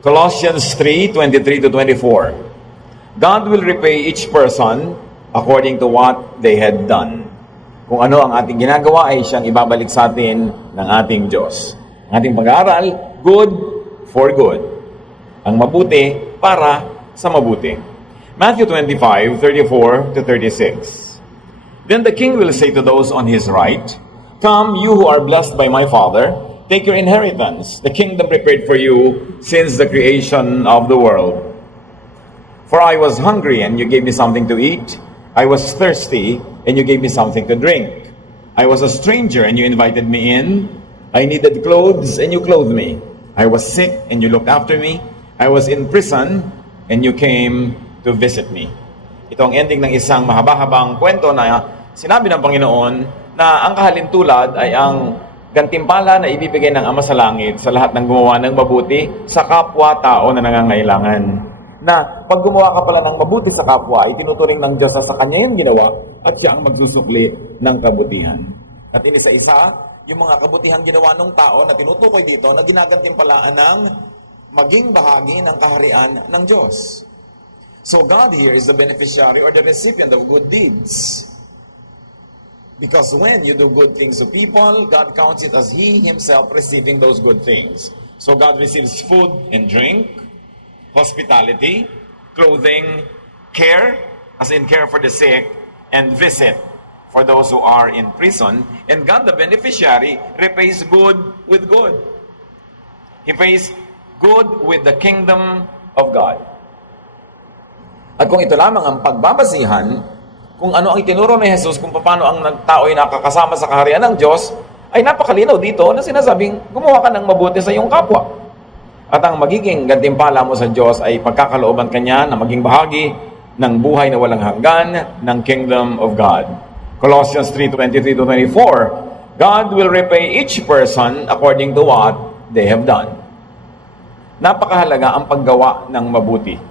Colossians 3:23 to 24. God will repay each person according to what they had done. Kung ano ang ating ginagawa ay siyang ibabalik sa atin ng ating Diyos. Ang ating pag-aaral, good for good. Ang mabuti para sa mabuti. Matthew 25:34 to 36. Then the king will say to those on his right, "Come, you who are blessed by my Father, take your inheritance, the kingdom prepared for you since the creation of the world. For I was hungry, and you gave me something to eat. I was thirsty, and you gave me something to drink. I was a stranger, and you invited me in. I needed clothes, and you clothed me. I was sick, and you looked after me. I was in prison, and you came to visit me." Ito ang ending ng isang mahaba-habang kwento na sinabi ng Panginoon na ang kahalintulad ay ang gantimpala na ibibigay ng Ama sa Langit sa lahat ng gumawa ng mabuti sa kapwa-tao na nangangailangan. Na pag gumawa ka pala ng mabuti sa kapwa, itinuturing ng Diyos na sa Kanya yung ginawa at siya ang magsusukli ng kabutihan. At inisa-isa, yung mga kabutihang ginawa ng tao na tinutukoy dito na ginagantimpalaan ng maging bahagi ng kaharian ng Diyos. So God here is the beneficiary or the recipient of good deeds. Because when you do good things to people, God counts it as He Himself receiving those good things. So God receives food and drink, hospitality, clothing, care, as in care for the sick, and visit for those who are in prison. And God, the beneficiary, repays good with good. He pays good with the kingdom of God. At kung ito lamang ang pagbabasihan, kung ano ang itinuro ni Jesus, kung paano ang tao ay nakakasama sa kaharian ng Diyos, ay napakalinaw dito na sinasabing gumawa ka ng mabuti sa iyong kapwa. At ang magiging gantimpala mo sa Diyos ay pagkakalooban kanya na maging bahagi ng buhay na walang hanggan ng kingdom of God. Colossians 3:23 to 24, God will repay each person according to what they have done. Napakahalaga ang paggawa ng mabuti.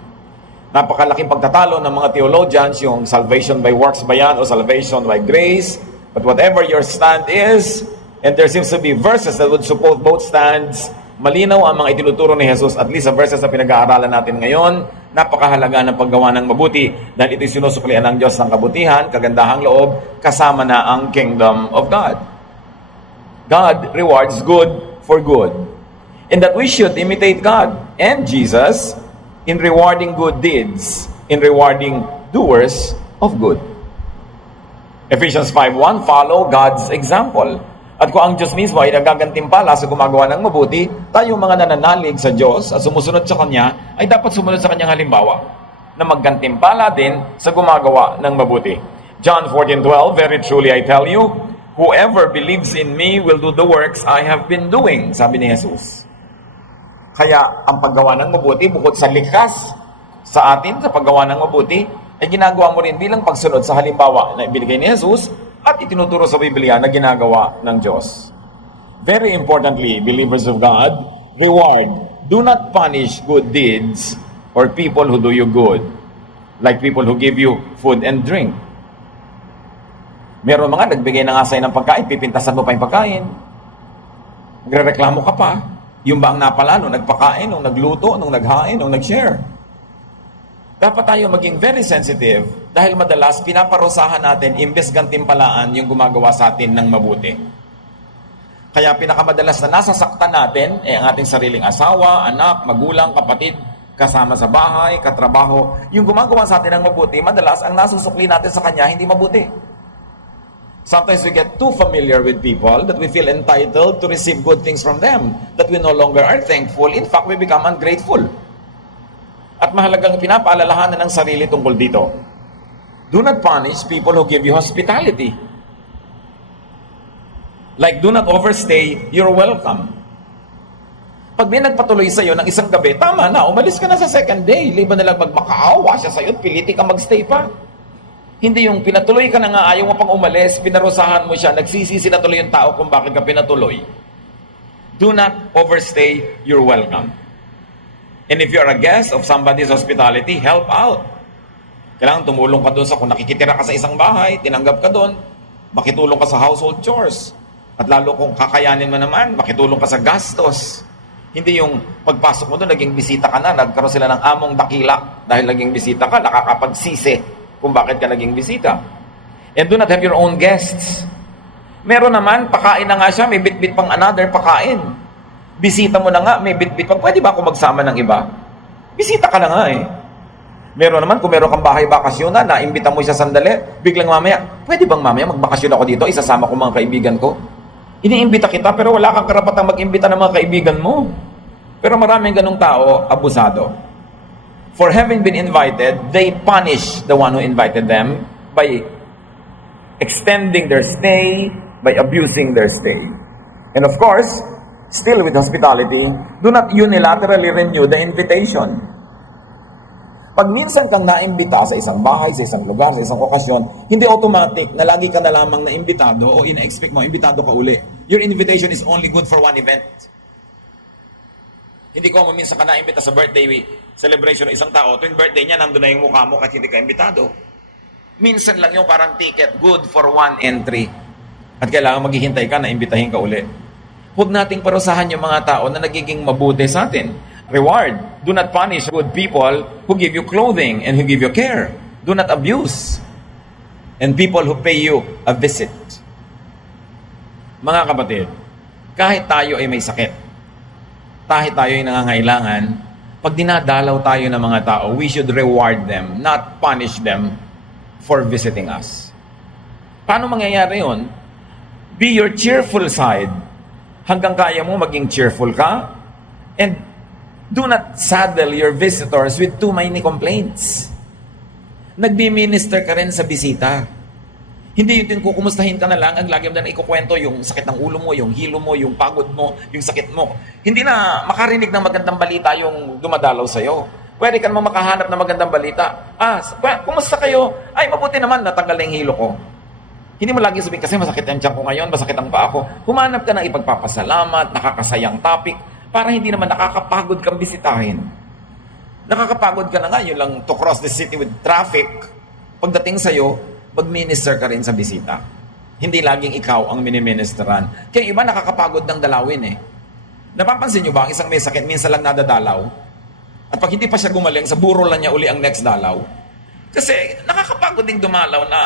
Napakalaking pagtatalo ng mga theologians, yung salvation by works ba yan o salvation by grace. But whatever your stand is, and there seems to be verses that would support both stands, malinaw ang mga itinuturo ni Jesus, at least sa verses na pinag-aaralan natin ngayon, napakahalaga ng paggawa ng mabuti dahil ito'y sinusuklian ng Diyos ng kabutihan, kagandahang loob, kasama na ang kingdom of God. God rewards good for good. And that we should imitate God and Jesus in rewarding good deeds, in rewarding doers of good. Ephesians 5:1, follow God's example. At kung ang Diyos mismo ay nagagantimpala sa gumagawa ng mabuti, tayo mga nananalig sa Diyos at sumusunod sa Kanya, ay dapat sumunod sa Kanyang halimbawa na maggantimpala din sa gumagawa ng mabuti. John 14:12, very truly I tell you, whoever believes in me will do the works I have been doing, sabi ni Jesus. Kaya ang paggawa ng mabuti, bukod sa likas sa atin, sa paggawa ng mabuti, ay ginagawa mo rin bilang pagsunod sa halimbawa na ibinigay ni Jesus at itinuturo sa Biblia na ginagawa ng Diyos. Very importantly, believers of God, reward. Do not punish good deeds or people who do you good, like people who give you food and drink. Meron mga nagbigay na nga sa'yo ng pagkain, pipintasan mo pa yung pagkain. Magrereklamo ka pa. Yung ba ang napala nung nagpakain, nung nagluto, nung naghain, nung nag-share? Dapat tayo maging very sensitive dahil madalas pinaparusahan natin imbes gantimpalaan yung gumagawa sa atin ng mabuti. Kaya pinakamadalas na nasasaktan natin ang ating sariling asawa, anak, magulang, kapatid, kasama sa bahay, katrabaho. Yung gumagawa sa atin ng mabuti, madalas ang nasusukli natin sa kanya hindi mabuti. Sometimes we get too familiar with people that we feel entitled to receive good things from them, that we no longer are thankful. In fact, we become ungrateful. At mahalagang pinapaalalahanan ng sarili tungkol dito. Do not punish people who give you hospitality. Like, do not overstay your welcome. Pag may nagpatuloy sa'yo ng isang gabi, tama na, umalis ka na sa second day. Liban na lang magmakaawa siya sa'yo at piliti ka magstay pa. Hindi yung pinatuloy ka na nga, ayaw mo pang umalis, pinarusahan mo siya, nagsisisi na tuloy yung tao kung bakit ka pinatuloy. Do not overstay your welcome. And if you're a guest of somebody's hospitality, help out. Kailangan tumulong ka doon sa kung nakikitira ka sa isang bahay, tinanggap ka doon, makitulong ka sa household chores. At lalo kung kakayanin mo naman, makitulong ka sa gastos. Hindi yung pagpasok mo doon, naging bisita ka na, nagkaroon sila ng among dakila dahil naging bisita ka, nakakapagsisi kung bakit ka naging bisita. And do not have your own guests. Meron naman, pakain na nga siya, may bit-bit pang another pakain. Bisita mo na nga, may bit-bit pang, pwede ba ako magsama ng iba? Bisita ka na nga eh. Meron naman, kung meron kang bahay bakasyon na, naimbita mo siya sandali, biglang mamaya, pwede bang mamaya magbakasyon ako dito, isasama ko mga kaibigan ko? Iniimbita kita, pero wala kang karapatang mag-imbita ng mga kaibigan mo. Pero maraming ganong tao, abusado. For having been invited, they punish the one who invited them by extending their stay, by abusing their stay. And of course, still with hospitality, do not unilaterally renew the invitation. Pag minsan kang naimbita sa isang bahay, sa isang lugar, sa isang okasyon, hindi automatic na lagi ka na lamang naimbitado o ina-expect mo, imbitado ka uli. Your invitation is only good for one event. Hindi ko minsan ka naimbita sa birthday celebration ng isang tao, tuwing birthday niya, nandun na yung mukha mo kasi hindi ka imbitado. Minsan lang yung parang ticket, good for one entry. At kailangan maghihintay ka na imbitahin ka uli. Huwag nating parusahan yung mga tao na nagiging mabuti sa atin. Reward. Do not punish good people who give you clothing and who give you care. Do not abuse. And people who pay you a visit. Mga kapatid, kahit tayo ay may sakit, kahit tayo ay nangangailangan, pag dinadalaw tayo ng mga tao, we should reward them, not punish them for visiting us. Paano mangyayari yun? Be your cheerful side. Hanggang kaya mo maging cheerful ka. And do not saddle your visitors with too many complaints. Nagbi-minister ka rin sa bisita. Hindi yung kukumustahin ka na lang, ang lagi mo na ikukwento yung sakit ng ulo mo, yung hilo mo, yung pagod mo, yung sakit mo. Hindi na makarinig ng magandang balita yung dumadalaw sa'yo. Pwede ka naman makahanap ng magandang balita. Kumusta kayo? Ay, mabuti naman, natanggal na yung hilo ko. Hindi mo lagi sabihin kasi masakit ang tiyan ko ngayon, masakit ang paa ko. Humanap ka ng ipagpapasalamat, nakakasayang topic, para hindi naman nakakapagod kang bisitahin. Nakakapagod ka na nga, yun lang to cross the city with traffic. Pagdating sa'yo, mag-minister ka rin sa bisita. Hindi laging ikaw ang miniministeran. Kaya iba nakakapagod ng dalawin eh. Napapansin nyo ba, ang isang may sakit, minsan lang nadadalaw? At pag hindi pa siya gumaling, sa buro lang niya uli ang next dalaw. Kasi nakakapagod ding dumalaw na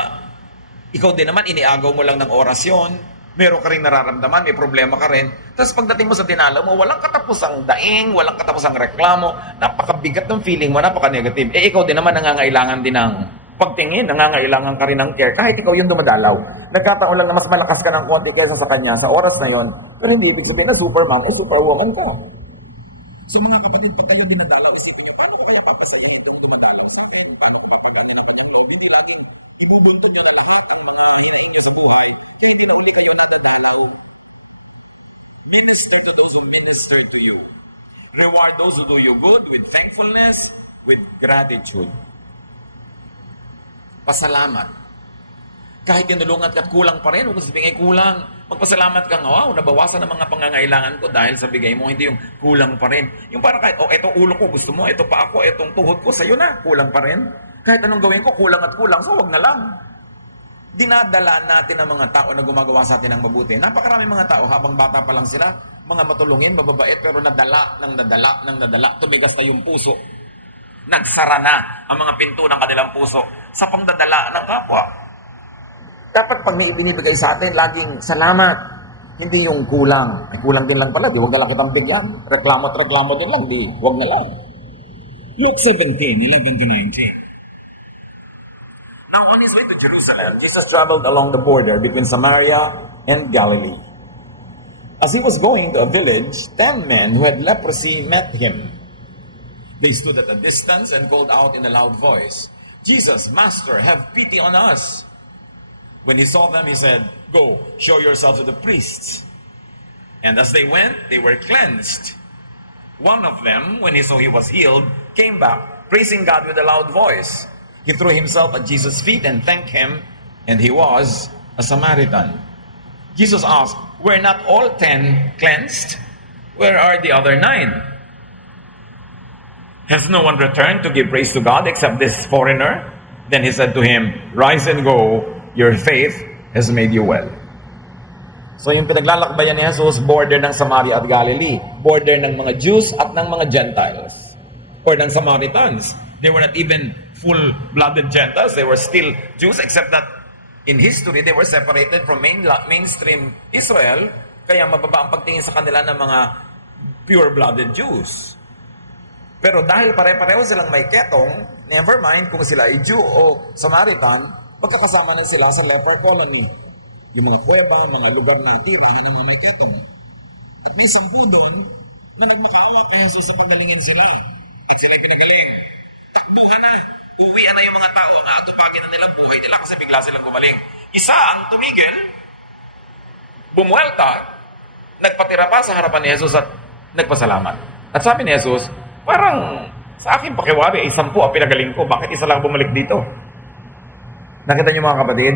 ikaw din naman, iniagaw mo lang ng orasyon, meron ka rin nararamdaman, may problema ka rin. Tapos pagdating mo sa dinalaw mo, walang katapusang daing, walang katapusang reklamo, napakabigat ng feeling mo, napaka-negative. Ikaw din naman nangangailangan din ng pagtingin, nangangailangan ka rin ng care, kahit ikaw yung dumadalaw. Nagkataon lang na mas malakas ka ng konti kaysa sa kanya sa oras na yon, pero hindi ibig sabihin na superman o superwoman ka. So mga kapatid, pag kayo dinadalaw, isipin nyo, paano ko kaya papasaya itong dumadalaw? Saan kayo, paano ko papagano naman yung loob? Hindi laging ibubulto nyo na lahat ang mga hinaing nyo sa buhay, kaya hindi na uli kayo nadadalaw. Minister to those who minister to you. Reward those who do you good with thankfulness, with gratitude. Pasalamat. Kahit tinulungan ka at kulang pa rin, huwag sabihin ay kulang. Magpasalamat kang, wow, nabawasan ang mga pangangailangan ko dahil sa bigay mo, hindi yung kulang pa rin. Yung parang kahit, eto ulo ko, gusto mo, eto pa ako, etong tuhod ko, sa'yo na, kulang pa rin. Kahit anong gawin ko, kulang at kulang, so huwag na lang. Dinadala natin ang mga tao na gumagawa sa atin ng mabuti. Napakaraming mga tao, habang bata pa lang sila, mga matulungin, mababait, pero nadala, tumigas na yung puso. Nagsara na ang mga pinto ng kanilang puso sa pangdadala ng kapwa. Dapat pag may ibinibigay sa atin, laging salamat. Hindi yung kulang. Kulang din lang pala, di huwag na lang kitang bigyan. Reklamo din lang, di huwag na lang. Luke 17:11-19. Now on his way to Jerusalem, Jesus traveled along the border between Samaria and Galilee. As he was going to a village, 10 men who had leprosy met him. They stood at a distance and called out in a loud voice, "Jesus, Master, have pity on us." When he saw them, he said, "Go, show yourselves to the priests." And as they went, they were cleansed. One of them, when he saw he was healed, came back, praising God with a loud voice. He threw himself at Jesus' feet and thanked him, and he was a Samaritan. Jesus asked, "Were not all 10 cleansed? Where are the other 9? Has no one returned to give praise to God except this foreigner?" Then he said to him, "Rise and go, your faith has made you well." So yung pinaglalakbayan ni Jesus, border ng Samaria at Galilee. Border ng mga Jews at ng mga Gentiles. Or ng Samaritans. They were not even full-blooded Gentiles. They were still Jews, except that in history, they were separated from mainstream Israel. Kaya mababa ang pagtingin sa kanila ng mga pure-blooded Jews. Pero dahil pare-pareho silang may ketong, never mind kung sila ay Jew o Samaritan, pagkakasama na sila sa leper colony. Yung mga kuweba, mga lugar natira na mga may ketong. At may 10 doon na nagmakaawa kaya sa pagalingin sila. Pag sila pinagaling, takbuhan na. Uwian na yung mga tao, ang aatupagin na nilang buhay nila kasi bigla silang gumaling. Isa ang tumigil, bumuelta, nagpatira pa sa harapan ni Jesus at nagpasalamat. At sabi ni Jesus, parang sa akin pakiwari ay 10 ang pinagaling ko. Bakit isa lang bumalik dito? Nakita niyo mga kapatid?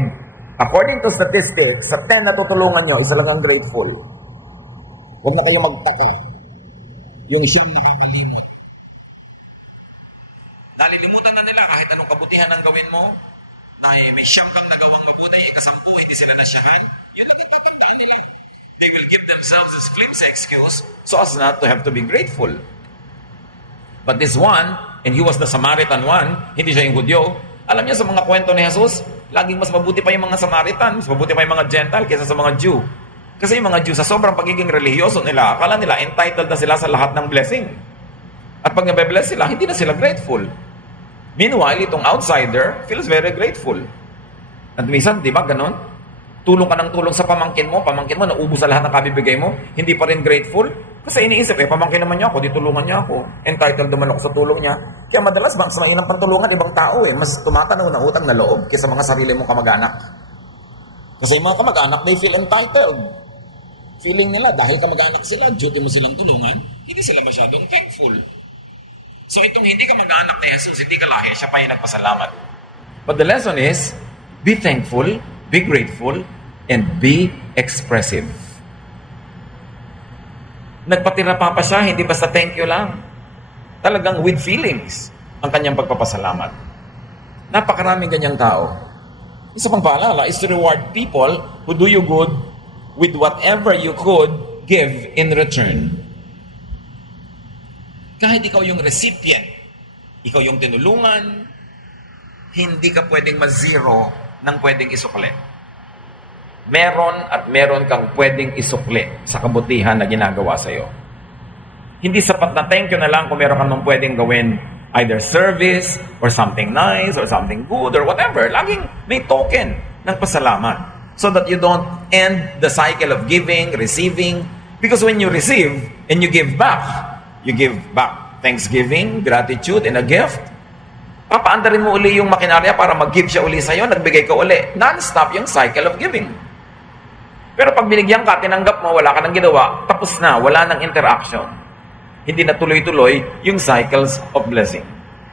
According to statistics, sa 10 na tutulungan niyo, isa lang ang grateful. Huwag na kayo magtaka. Yung siyang nakakalimot. Nalilimutan na nila kahit anong kabutihan ang gawin mo. Ay, may siyam kang nagawang mabuti, ikasampu, hindi sila nasyahan. Yun ang kakakampihan nila. They will give themselves this flimsy excuse so as not to have to be grateful. But this one, and he was the Samaritan one, hindi siya yung Hudyo, alam niya sa mga kwento ni Jesus, laging mas mabuti pa yung mga Samaritan, mas mabuti pa yung mga Gentile kaysa sa mga Jew. Kasi yung mga Jew, sa sobrang pagiging religyoso nila, akala nila entitled na sila sa lahat ng blessing. At pag nabe-bless sila, hindi na sila grateful. Meanwhile, itong outsider feels very grateful. At minsan, di ba, ganon? Tulong ka ng tulong sa pamangkin mo, naubos sa lahat ng kabibigay mo, hindi pa rin grateful. Kasi iniisip, pamangkin naman niya ako, di tulungan niya ako. Entitled naman ako sa tulong niya. Kaya madalas, mas mainam pantulungan ibang tao Mas tumatanaw na utang na loob kaysa mga sarili mong kamag-anak. Kasi yung mga kamag-anak, they feel entitled. Feeling nila, dahil kamag-anak sila, duty mo silang tulungan, hindi sila masyadong thankful. So itong hindi kamag-anak ni Jesus, hindi ka lahi, siya pa yung nagpasalamat. But the lesson is, be thankful, be grateful, and be expressive. Nagpatira pa siya, hindi basta thank you lang. Talagang with feelings ang kanyang pagpapasalamat. Napakaraming ganyang tao. Isa pang paalala is to reward people who do you good with whatever you could give in return. Kahit ikaw yung recipient, ikaw yung tinulungan, hindi ka pwedeng ma-zero ng pwedeng isukli. Meron at meron kang pwedeng isukli sa kabutihan na ginagawa sa'yo. Hindi sapat na thank you na lang kung meron kang pwedeng gawin either service or something nice or something good or whatever. Laging may token ng pasalamat so that you don't end the cycle of giving, receiving. Because when you receive and you give back thanksgiving, gratitude, and a gift, papaandarin mo uli yung makinarya para mag-give siya uli sa'yo, nagbigay ka uli. Non-stop yung cycle of giving. Pero pag binigyan ka, tinanggap mo, wala ka nang ginawa, tapos na, wala nang interaction. Hindi na tuloy-tuloy yung cycles of blessing.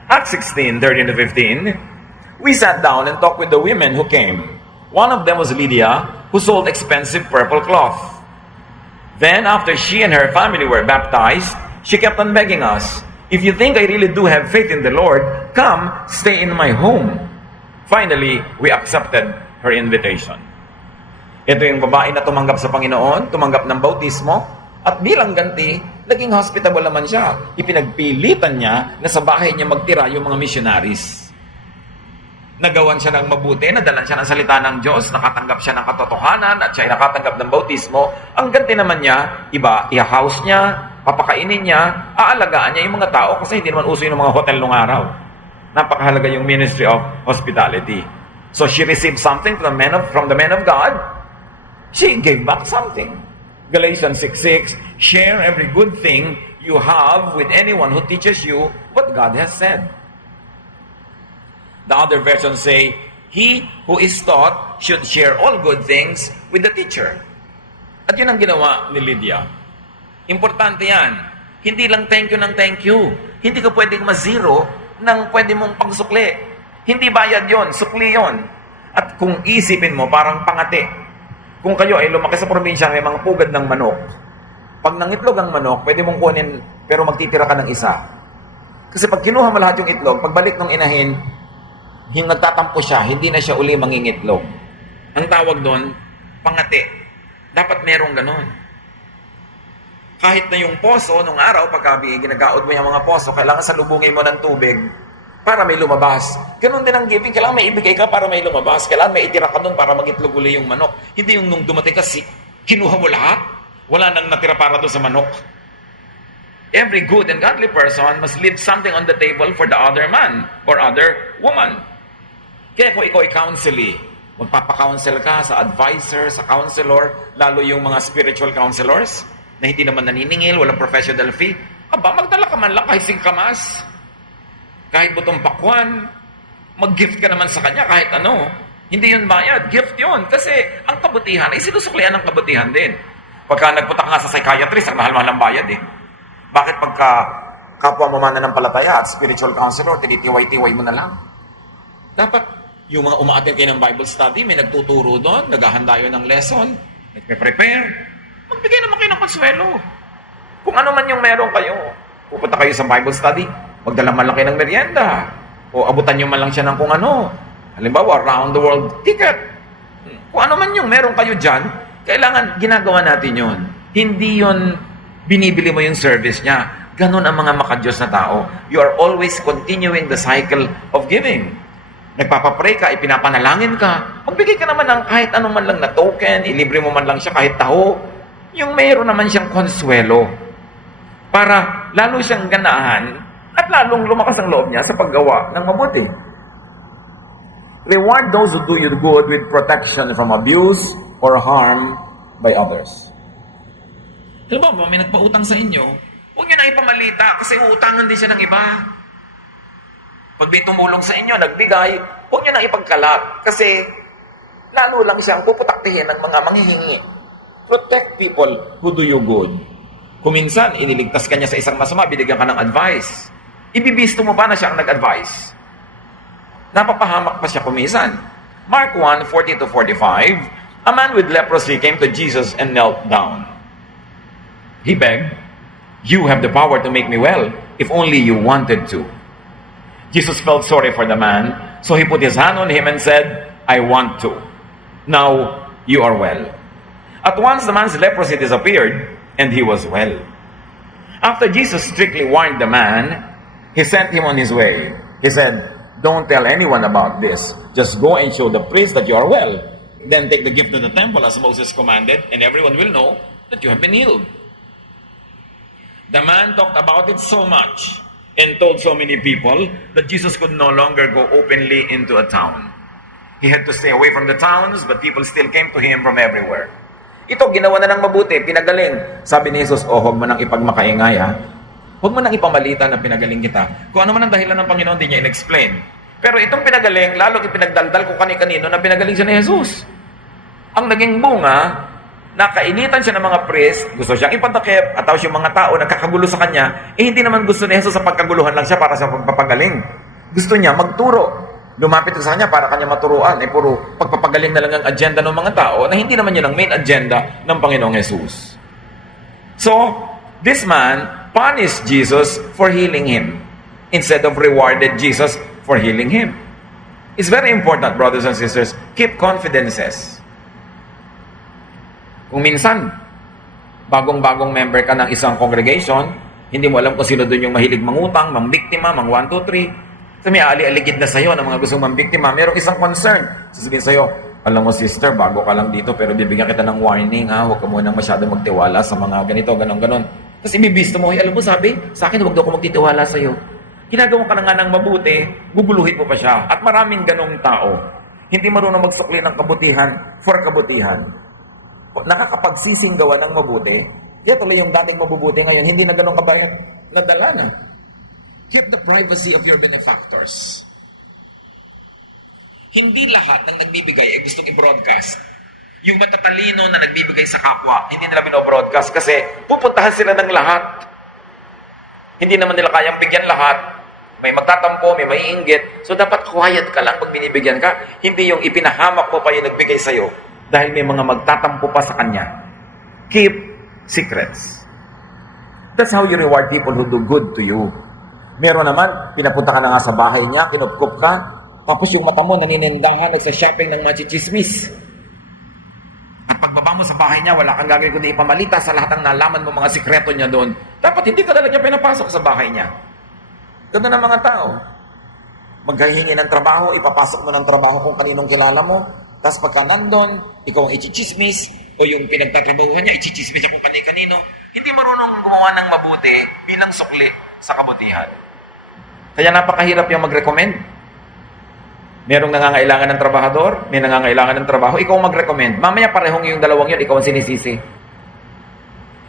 Acts 16:13-15, we sat down and talked with the women who came. One of them was Lydia, who sold expensive purple cloth. Then, after she and her family were baptized, she kept on begging us, if you think I really do have faith in the Lord, come, stay in my home. Finally, we accepted her invitation. Ito yung babae na tumanggap sa Panginoon, tumanggap ng bautismo, at bilang ganti, naging hospitable naman siya. Ipinagpilitan niya na sa bahay niya magtira yung mga missionaries. Nagawan siya ng mabuti, nadalan siya ng salita ng Diyos, nakatanggap siya ng katotohanan, at siya ay nakatanggap ng bautismo. Ang ganti naman niya, iba, i-house niya, papakainin niya, aalagaan niya yung mga tao kasi hindi naman uso yung mga hotel nung araw. Napakahalaga yung ministry of hospitality. So she received something from the men of God. She gave back something. Galatians 6:6, share every good thing you have with anyone who teaches you what God has said. The other versions say, he who is taught should share all good things with the teacher. At yun ang ginawa ni Lydia. Importante yan. Hindi lang thank you ng thank you. Hindi ka pwedeng ma-zero ng pwede mong pangsukli. Hindi bayad yon, sukli yon. At kung isipin mo, parang pangati. Kung kayo ay lumaki sa probinsya, may mga pugad ng manok. Pag nangitlog ang manok, pwede mong kunin, pero magtitira ka ng isa. Kasi pag kinuha mo lahat yung itlog, pagbalik ng inahin, yung nagtatampo siya, hindi na siya uli mangingitlog. Ang tawag doon, pangati. Dapat merong ganon. Kahit na yung poso, nung araw, pagka ginagaod mo yung mga poso, kailangan salubungin mo ng tubig para may lumabas. Ganon din ang giving. Kailangan may ibigay ka para may lumabas. Kailangan may itira ka doon para mag-itlog uli yung manok. Hindi yung nung dumating ka, kinuha mo lahat. Wala nang natira para doon sa manok. Every good and godly person must leave something on the table for the other man or other woman. Kaya kung ikaw ay counselee, magpapakounsel ka sa advisor, sa counselor, lalo yung mga spiritual counselors na hindi naman naniningil, walang professional fee, magdala ka man lang kahit singkamas, kahit butong pakwan, mag-gift ka naman sa kanya kahit ano. Hindi yun bayad, gift yun. Kasi ang kabutihan ay sinusuklian ng kabutihan din. Pagka nagpunta ka nga sa psychiatrist, ang mahal-mahal ang bayad eh. Bakit pagka kapwa mo mananampalataya at spiritual counselor, tinitiway-tiway mo na lang? Dapat yung mga umaattend kayo ng Bible study, may nagtuturo doon, naghahanda yun ng lesson, nagpe-prepare, magbigay naman kayo ng konsuelo. Kung ano man yung meron kayo, pupunta kayo sa Bible study, magdala man lang kayo ng merienda, o abutan nyo man lang siya ng kung ano. Halimbawa, round the world ticket. Kung ano man yung meron kayo dyan, kailangan ginagawa natin yun. Hindi yun binibili mo yung service niya. Ganon ang mga makadiyos na tao. You are always continuing the cycle of giving. Nagpapapray ka, ipinapanalangin ka, magbigay ka naman ng kahit anong man lang na token, ilibre mo man lang siya kahit taho, yung mayroon naman siyang konsuelo. Para lalo siyang ganahan at lalong lumakas ang loob niya sa paggawa ng mabuti. Reward those who do you good with protection from abuse or harm by others. Halimbawa, may nagpautang sa inyo, huwag nyo na ipamalita kasi uutangan din siya ng iba. Pag may tumulong sa inyo, nagbigay, huwag nyo na ipagkalat kasi lalo lang siyang puputaktihin ng mga manghihingi. Protect people who do you good. Kung minsan, iniligtas ka niya sa isang masama, binigyan ka ng advice. Ibibisto mo ba na siya ang nag-advise? Napapahamak pa siya kuminsan. Mark 1:40-45, a man with leprosy came to Jesus and knelt down. He begged, "You have the power to make me well, if only you wanted to." Jesus felt sorry for the man, so he put his hand on him and said, "I want to. Now you are well." At once the man's leprosy disappeared, and he was well. After Jesus strictly warned the man, he sent him on his way. He said, "Don't tell anyone about this. Just go and show the priest that you are well. Then take the gift to the temple as Moses commanded, and everyone will know that you have been healed." The man talked about it so much and told so many people that Jesus could no longer go openly into a town. He had to stay away from the towns, but people still came to him from everywhere. Ito, ginawa na ng mabuti, pinagaling. Sabi ni Jesus, huwag mo nang ipagmakaingay, ha? Huwag mo nang ipamalita na pinagaling kita. Kung ano man ang dahilan ng Panginoon, di niya in-explain. Pero itong pinagaling, lalong ipinagdaldal ko kani-kanino na pinagaling siya ni Jesus. Ang naging bunga, nakainitan siya ng mga priest, gusto siyang ipatakip, at tapos yung mga tao nagkakagulo sa kanya, hindi naman gusto ni Jesus sa pagkaguluhan lang siya para sa pagpapagaling. Gusto niya magturo. Lumapit sa kanya para kanya maturuan. Puro pagpapagaling na lang ang agenda ng mga tao na hindi naman yun ang main agenda ng Panginoong Jesus. So, this man punished Jesus for healing him instead of rewarded Jesus for healing him. It's very important, brothers and sisters, keep confidences. Kung minsan, bagong-bagong member ka ng isang congregation, hindi mo alam kung sino doon yung mahilig mangutang, mangbiktima, mang 1, 2, 3. So may ali-aligid na sa'yo ng mga gustong mambiktima. Merong isang concern. Sasabihin sa'yo, alam mo sister, bago ka lang dito, pero bibigyan kita ng warning, ha? Huwag ka munang masyado magtiwala sa mga ganito, ganon-ganon. Tapos ibibisto mo, alam mo sabi, sa akin huwag daw ako magtitiwala sa'yo. Ginagawa ka na nga ng mabuti, guguluhin mo pa siya. At maraming ganong tao. Hindi marunong magsukli ng kabutihan for kabutihan. Nakakapagsisinggawa ng mabuti, kaya tuloy yung dating mabubuti ngayon, hindi na ganong kabayat, nadala na. Keep the privacy of your benefactors. Hindi lahat ng nagbibigay ay gustong i-broadcast. Yung matatalino na nagbibigay sa kapwa, hindi nila binobroadcast kasi pupuntahan sila ng lahat. Hindi naman nila kayang bigyan lahat. May magtatampo, may maiinggit. So dapat quiet ka lang pag binibigyan ka. Hindi yung ipinahamak mo pa yung nagbigay sa'yo dahil may mga magtatampo pa sa kanya. Keep secrets. That's how you reward people who do good to you. Meron naman, pinapunta ka na nga sa bahay niya, kinupkup ka, tapos yung mata mo naninindahan, nagsa-shopping ng machichismis. At pagbaba mo sa bahay niya, wala kang gagawin kundi ipamalita sa lahat ng nalaman mo mga sikreto niya doon. Dapat hindi ka talaga pinapasok sa bahay niya. Ganda ng mga tao. Maghahingi ng trabaho, ipapasok mo ng trabaho kung kaninong kilala mo. Tapos pagka nandun, ikaw ang ichichismis, o yung pinagtatrabahuhan niya, ichichismis ako kanino. Hindi marunong gumawa ng mabuti bilang sukli sa kabutihan. Kaya napakahirap yung mag-recommend. Merong nangangailangan ng trabahador, may nangangailangan ng trabaho, ikaw mag-recommend. Mamaya parehong yung dalawang yun, ikaw ang sinisisi.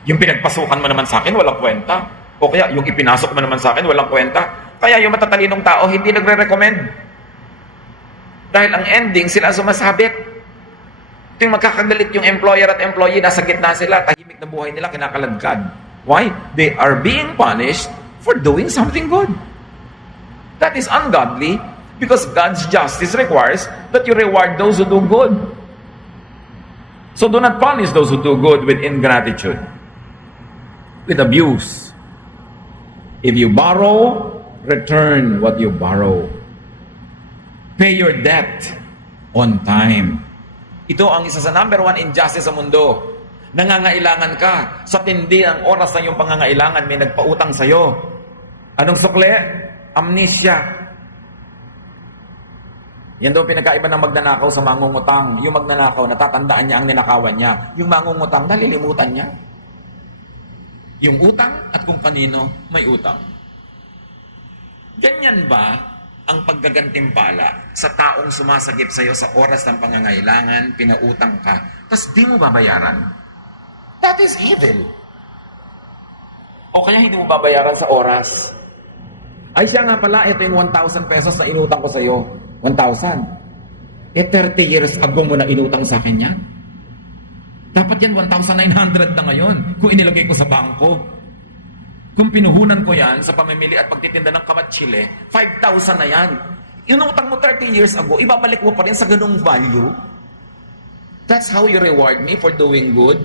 Yung pinagpasukan mo naman sa akin, walang kwenta. O kaya yung ipinasok mo naman sa akin, walang kwenta. Kaya yung matatalinong tao, hindi nagre-recommend. Dahil ang ending, sila sumasabit. Ito yung magkakagalit yung employer at employee, nasa gitna sila, tahimik na buhay nila, kinakaladkad. Why? They are being punished for doing something good. That is ungodly. Because God's justice requires that you reward those who do good. So do not punish those who do good with ingratitude, with abuse. If you borrow, return what you borrow. Pay your debt on time. Ito ang isa sa number one injustice sa mundo. Nangangailangan ka. Sa tindi ng oras ng iyong pangangailangan, may nagpautang sa'yo. Anong sukli? Amnesia. Yan daw pinagkaiba ng magnanakaw sa mangungutang. Yung magnanakaw, natatandaan niya ang ninakawan niya. Yung mangungutang, nalilimutan niya. Yung utang at kung kanino may utang. Ganyan ba ang paggagantimpala sa taong sumasagip sa iyo sa oras ng pangangailangan, pinautang ka, tapos di mo babayaran? That is evil. O kaya hindi mo babayaran sa oras. Ay siya nga pala, ito yung 1,000 pesos na inutang ko sa iyo. 1,000. 30 years ago mo na inutang sa akin yan. Dapat yan 1,900 na ngayon kung inilagay ko sa bangko. Kung pinuhunan ko yan sa pamimili at pagtitinda ng kamatsile, 5,000 na yan. Inutang mo 30 years ago, ibabalik mo pa rin sa ganung value. That's how you reward me for doing good.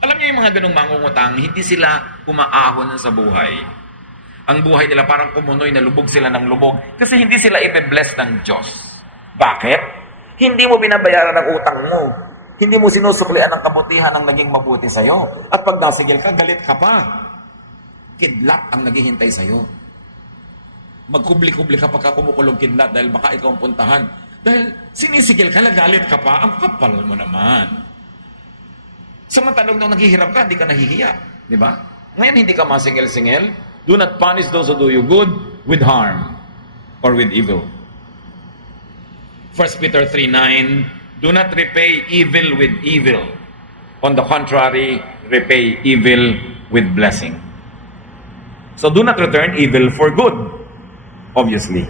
Alam niyo yung mga ganung mangungutang, hindi sila umaahon sa buhay. Ang buhay nila parang kumunoy na lubog sila ng lubog kasi hindi sila ibe-bless ng Diyos. Bakit? Hindi mo binabayaran ang utang mo. Hindi mo sinusuklian ang kabutihan ng naging mabuti sa'yo. At pag nasigil ka, galit ka pa. Kidlat ang naghihintay sa'yo. Magkubli-kubli ka pagka kumukulong kidlat dahil baka ikaw ang puntahan. Dahil sinisigil ka, galit ka pa, ang kapal mo naman. Samantalang nung naghihirap ka, hindi ka nahihiya. Di ba? Ngayon hindi ka masingil-singil. Do not punish those who do you good with harm or with evil. 1 Peter 3:9, do not repay evil with evil. On the contrary, repay evil with blessing. So do not return evil for good, obviously.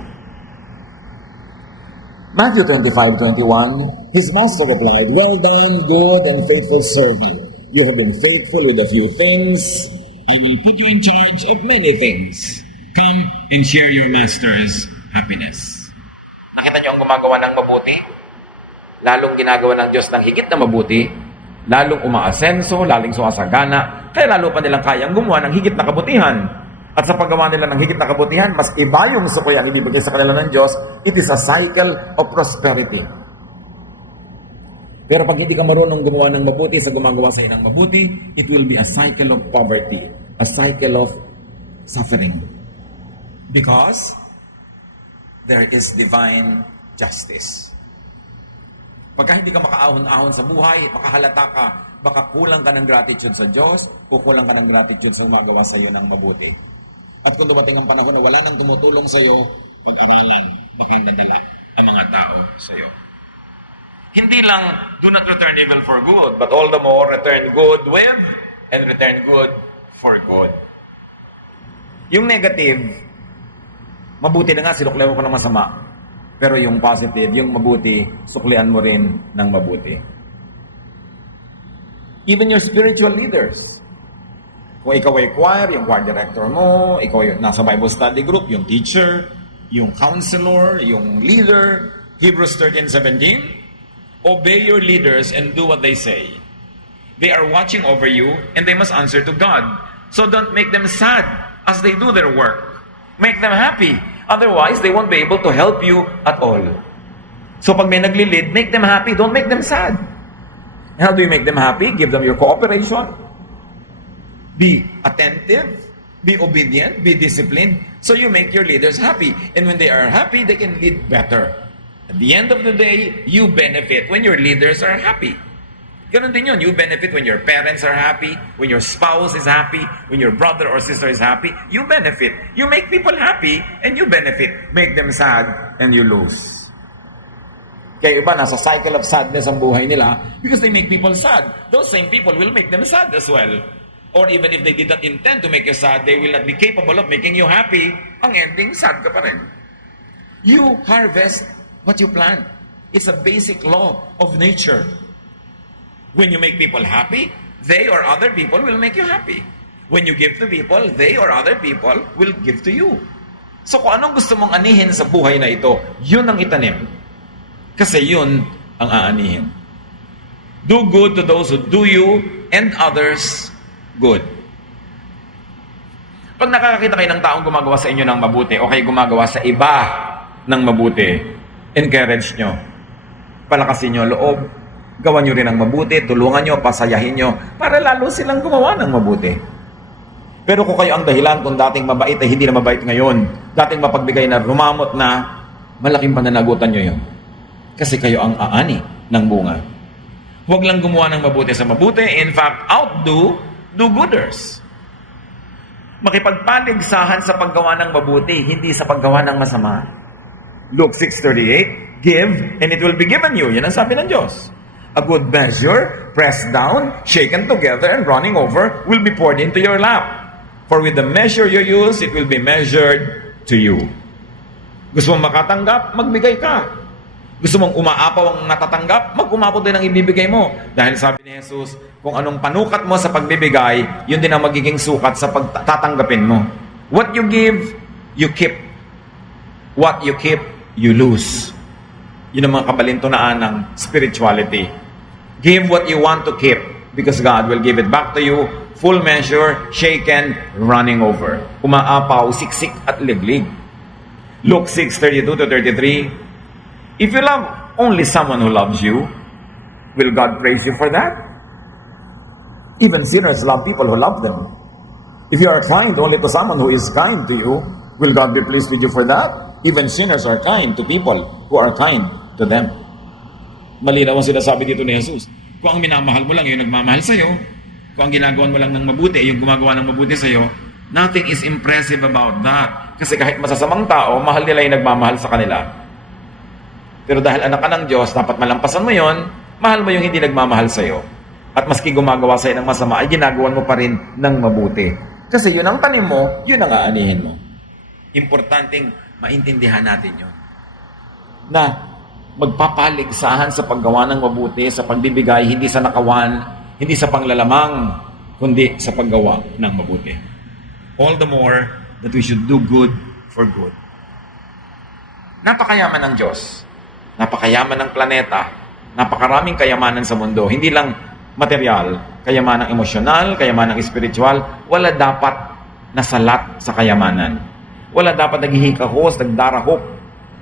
Matthew 25:21, his master replied, well done, good and faithful servant. You have been faithful with a few things. I will put you in charge of many things. Come and share your master's happiness. Nakita niyo ang gumagawa ng mabuti? Lalong ginagawa ng Diyos ng higit na mabuti, lalong umaasenso, lalong sumasagana, kaya lalo pa nilang kayang gumawa ng higit na kabutihan. At sa paggawa nila ng higit na kabutihan, mas iba yung sukoy ang ibibigay sa kanila ng Diyos. It is a cycle of prosperity. Pero pag hindi ka marunong gumawa ng mabuti sa gumagawa sa inang mabuti, it will be a cycle of poverty, a cycle of suffering. Because there is divine justice. Pagka hindi ka makaahon-ahon sa buhay, makahalata ka, baka kulang ka ng gratitude sa Diyos o kulang ka ng gratitude sa gumagawa sa iyo ng mabuti. At kung dumating ang panahon na wala nang tumutulong sa iyo, pag-aralan, baka nadala ang mga tao sa iyo. Hindi lang, do not return evil for good, but all the more, return good with, and return good for good. Yung negative, mabuti na nga, sinuklihan ko ng masama. Pero yung positive, yung mabuti, suklian mo rin ng mabuti. Even your spiritual leaders. Kung ikaw ay choir, yung choir director mo, ikaw yung nasa Bible study group, yung teacher, yung counselor, yung leader, Hebrews 13:17, obey your leaders and do what they say. They are watching over you and they must answer to God. So don't make them sad as they do their work. Make them happy. Otherwise, they won't be able to help you at all. So pag may nagli-lead, make them happy. Don't make them sad. How do you make them happy? Give them your cooperation. Be attentive. Be obedient. Be disciplined. So you make your leaders happy. And when they are happy, they can lead better. At the end of the day, you benefit when your leaders are happy. Ganun din yun. You benefit when your parents are happy, when your spouse is happy, when your brother or sister is happy. You benefit. You make people happy and you benefit. Make them sad and you lose. Kaya iba, nasa cycle of sadness ang buhay nila because they make people sad. Those same people will make them sad as well. Or even if they did not intend to make you sad, they will not be capable of making you happy. Ang ending, sad ka pa rin. You harvest what you plant. It's a basic law of nature. When you make people happy, they or other people will make you happy. When you give to people, they or other people will give to you. So kung anong gusto mong anihin sa buhay na ito, yun ang itanim. Kasi yun ang aanihin. Do good to those who do you and others good. Pag nakakakita kayo ng taong gumagawa sa inyo ng mabuti o kayo gumagawa sa iba ng mabuti, encourage nyo. Palakasin nyo loob. Gawan nyo rin ng mabuti. Tulungan nyo, pasayahin nyo para lalo silang gumawa ng mabuti. Pero kung kayo ang dahilan kung dating mabait ay hindi na mabait ngayon, dating mapagbigay na rumamot na, malaking pananagutan nyo yun. Kasi kayo ang aani ng bunga. Huwag lang gumawa ng mabuti sa mabuti. In fact, do gooders. Makipagpaligsahan sa paggawa ng mabuti, hindi sa paggawa ng masama. Luke 6:38, give and it will be given you. Yan ang sabi ng Diyos. A good measure, pressed down, shaken together, and running over, will be poured into your lap. For with the measure you use, it will be measured to you. Gusto mong makatanggap, magbigay ka. Gusto mong umaapaw ang natatanggap, mag-umapaw din ang ibibigay mo. Dahil sabi ni Jesus, kung anong panukat mo sa pagbibigay, yun din ang magiging sukat sa pagtatanggapin mo. What you give, you keep. What you keep, you lose. Yun ang mga kabalintunaan ng spirituality. Give what you want to keep because God will give it back to you, full measure, shaken, running over. Umaapaw, siksik at liglig. Luke 6:32-33, if you love only someone who loves you, will God praise you for that? Even sinners love people who love them. If you are kind only to someone who is kind to you, will God be pleased with you for that? Even sinners are kind to people who are kind to them. Malinaw ang sinasabi dito ni Jesus. Kung ang minamahal mo lang yung nagmamahal sa'yo, kung ang ginagawan mo lang ng mabuti, yung gumagawa ng mabuti sa'yo, nothing is impressive about that. Kasi kahit masasamang tao, mahal nila yung nagmamahal sa kanila. Pero dahil anak ka ng Diyos, dapat malampasan mo yon, mahal mo yung hindi nagmamahal sa'yo. At maski gumagawa sa'yo ng masama, ay ginagawan mo pa rin ng mabuti. Kasi yun ang tanim mo, yun ang aanihin mo. Importanteng maintindihan natin yun. Na magpapaligsahan sa paggawa ng mabuti, sa pagbibigay, hindi sa nakawan, hindi sa panglalamang, kundi sa paggawa ng mabuti. All the more that we should do good for good. Napakayaman ng Diyos. Napakayaman ng planeta. Napakaraming kayamanan sa mundo. Hindi lang material, kayamanang emosyonal, kayamanang spiritual. Wala dapat nasalat sa kayamanan. Wala dapat naghihikahos, nagdarahop.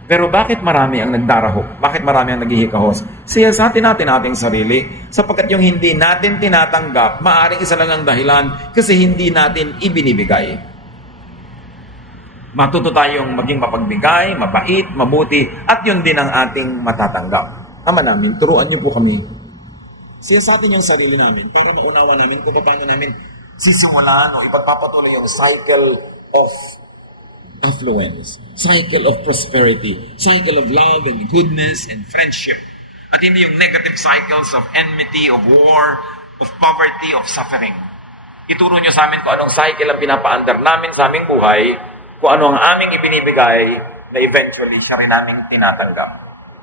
Pero bakit marami ang nagdarahop? Bakit marami ang naghihikahos? Siyasatin natin ating sarili sapagkat yung hindi natin tinatanggap, maaaring isa lang ang dahilan kasi hindi natin ibinibigay. Matuto tayong maging mapagbigay, mabait, mabuti, at yun din ang ating matatanggap. Ama namin, turuan niyo po kami. Siyasatin yung sarili namin para maunawa namin kung paano namin sisimulan o ipagpapatuloy yung cycle of affluence, cycle of prosperity, cycle of love and goodness and friendship. At hindi yung negative cycles of enmity, of war, of poverty, of suffering. Ituro nyo sa amin kung anong cycle ang pinapaandar namin sa aming buhay, kung ano ang aming ibinibigay na eventually siya rin naming tinatanggap.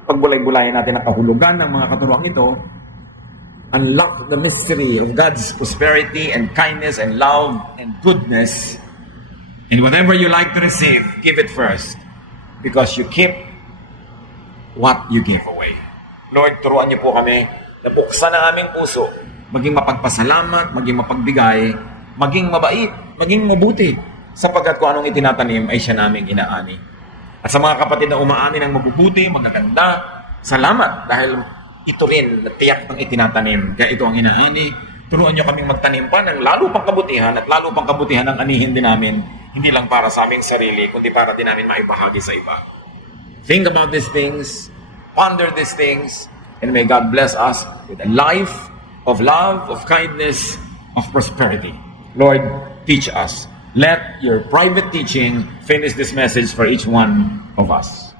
Pagbulay-bulayan natin ang kahulugan ng mga katuruang ito, unlock the mystery of God's prosperity and kindness and love and goodness. And whatever you like to receive, give it first. Because you keep what you give away. Lord, turuan niyo po kami na buksan ang aming puso, maging mapagpasalamat, maging mapagbigay, maging mabait, maging mabuti, sapagkat kung anong itinatanim ay siya naming inaani. At sa mga kapatid na umaani ng mabubuti, magaganda, salamat dahil ito rin na tiyak ng itinatanim. Kaya ito ang inaani. Turuan nyo kaming magtanim pa ng lalo pang kabutihan at lalo pang kabutihan ang anihin din namin, hindi lang para sa aming sarili, kundi para din namin maibahagi sa iba. Think about these things, ponder these things, and may God bless us with a life of love, of kindness, of prosperity. Lord, teach us. Let your private teaching finish this message for each one of us.